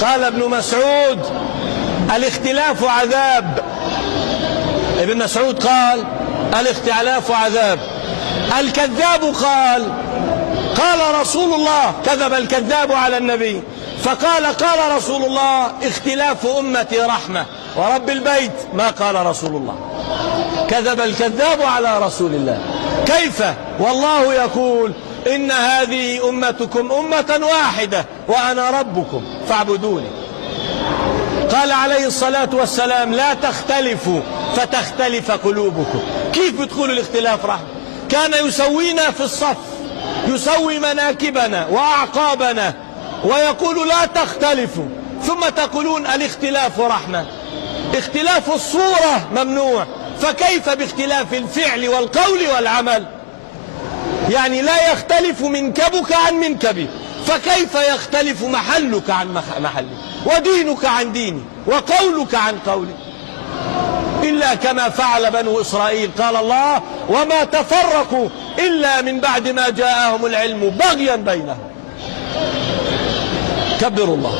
قال ابن مسعود الاختلاف عذاب. ابن مسعود قال الاختلاف عذاب. الكذاب قال رسول الله، كذب الكذاب على النبي فقال قال رسول الله اختلاف أمتي رحمة، ورب البيت ما قال رسول الله. كذب الكذاب على رسول الله. كيف والله يقول إن هذه أمتكم أمة واحدة وأنا ربكم فاعبدوني. قال عليه الصلاة والسلام لا تختلفوا فتختلف قلوبكم. كيف بتقول الاختلاف رحمة؟ كان يسوينا في الصف، يسوي مناكبنا وأعقابنا ويقول لا تختلفوا، ثم تقولون الاختلاف رحمة. اختلاف الصورة ممنوع، فكيف باختلاف الفعل والقول والعمل؟ يعني لا يختلف منكبك عن منكبي، فكيف يختلف محلك عن محلي، ودينك عن ديني، وقولك عن قولي؟ إلا كما فعل بنو إسرائيل. قال الله وما تفرقوا إلا من بعد ما جاءهم العلم بغيا بينهم. كبروا الله.